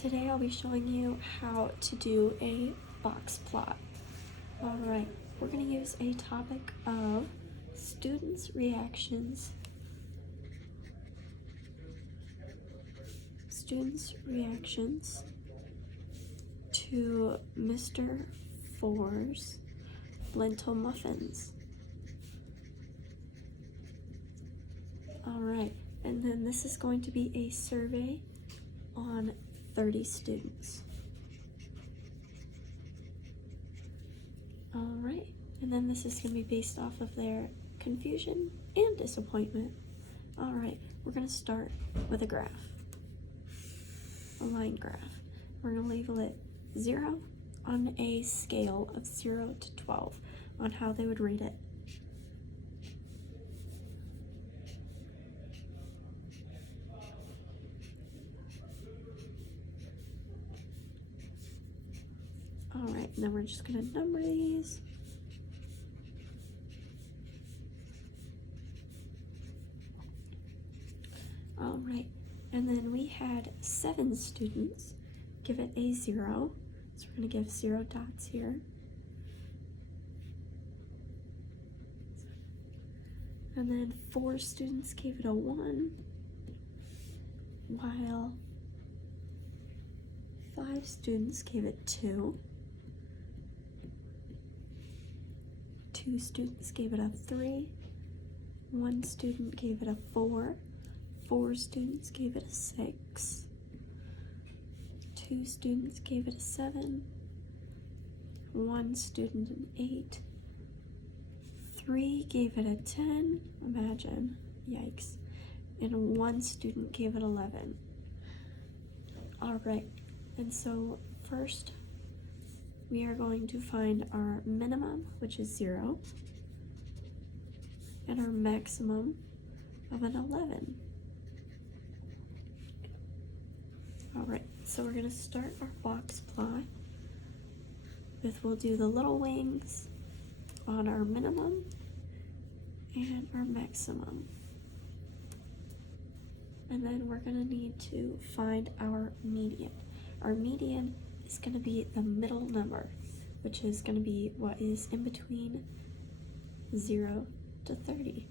Today I'll be showing you how to do a box plot. Alright, we're going to use a topic of students' reactions. Students' reactions to Mr. Four's lentil muffins. Alright, and then this is going to be a survey on 30 students. Alright, and then this is going to be based off of their confusion and disappointment. Alright, we're going to start with a graph, a line graph. We're going to label it 0 on a scale of 0 to 12 on how they would rate it. Alright, and then we're just going to number these. Alright, and then we had 7 students give it a 0. So we're going to give 0 dots here. And then 4 students gave it a 1, while 5 students gave it 2. 2 students gave it a 3, 1 student gave it a 4, 4 students gave it a 6, 2 students gave it a 7, 1 student an 8, 3 gave it a 10, imagine, yikes, and 1 student gave it 11. Alright, and so first we are going to find our minimum, which is 0, and our maximum of an 11. Alright, so we're going to start our box plot with, we'll do the little wings on our minimum and our maximum. And then we're going to need to find our median. Our median is going to be the middle number, which is going to be what is in between 0 to 30.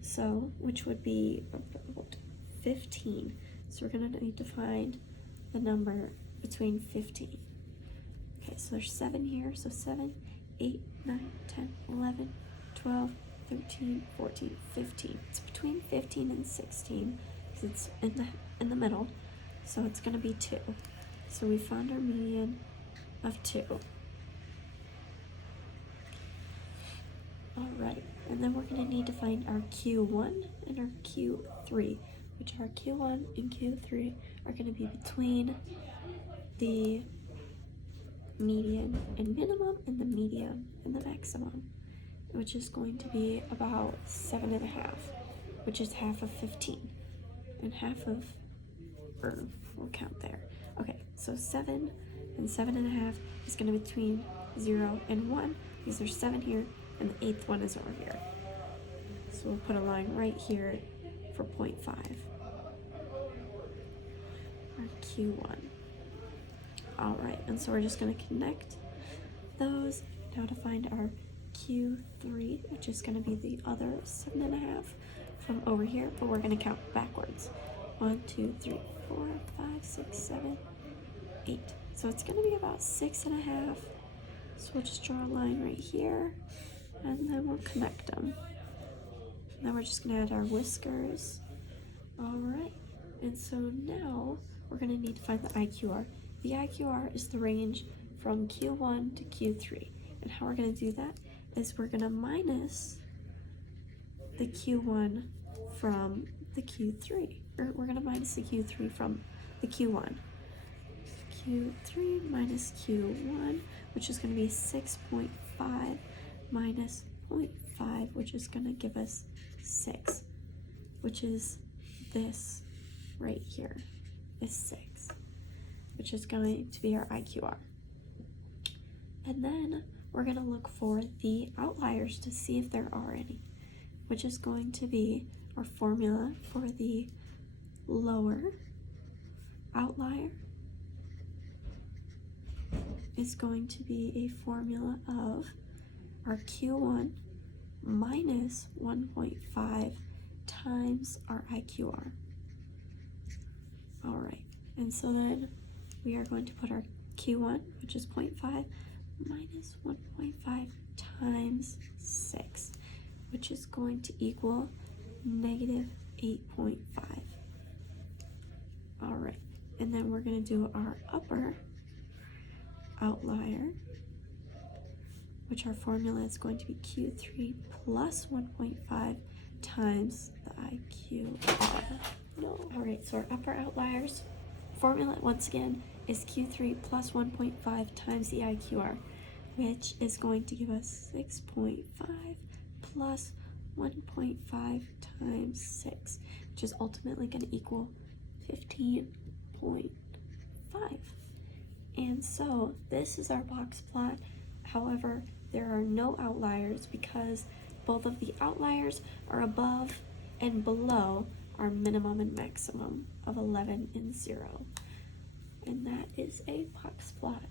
So, which would be about 15. So we're going to need to find the number between 15. Okay, so there's 7 here. So 7, 8, 9, 10, 11, 12, 13, 14, 15. It's between 15 and 16 because it's in the middle. So it's going to be 2. So we found our median of 2. Alright, and then we're going to need to find our Q1 and our Q3, which our Q1 and Q3 are going to be between the median and minimum and the median and the maximum, which is going to be about 7.5, which is half of 15, and half of, or we'll count there. Okay, so 7 and 7.5 is going to be between 0 and 1, because there's 7 here, and the 8th one is over here. So we'll put a line right here for 0.5. Our Q1. Alright, and so we're just going to connect those now to find our Q3, which is going to be the other 7.5 from over here, but we're going to count backwards. 1, 2, 3, 4, 5, 6, 7, 8. So it's going to be about 6.5. So we'll just draw a line right here, and then we'll connect them. And then we're just going to add our whiskers. Alright, and so now we're going to need to find the IQR. The IQR is the range from Q1 to Q3. And how we're going to do that is we're going to minus the Q1 from the Q3. Or we're going to minus the Q3 from the Q1. Q3 minus Q1, which is going to be 6.5 minus 0.5, which is going to give us 6, which is this right here, is 6, which is going to be our IQR. And then we're going to look for the outliers to see if there are any, which is going to be our formula for the lower outlier is going to be a formula of our Q1 minus 1.5 times our IQR. Alright, and so then we are going to put our Q1, which is 0.5, minus 1.5 times 6, which is going to equal negative 8.5. Alright, and then we're going to do our upper outlier, which our formula is going to be Q3 plus 1.5 times the IQR. No. Alright, so our upper outliers formula once again is Q3 plus 1.5 times the IQR, which is going to give us 6.5 plus 1.5 times 6, which is ultimately going to equal 15.5. And so this is our box plot. However, there are no outliers because both of the outliers are above and below our minimum and maximum of 11 and 0. And that is a box plot.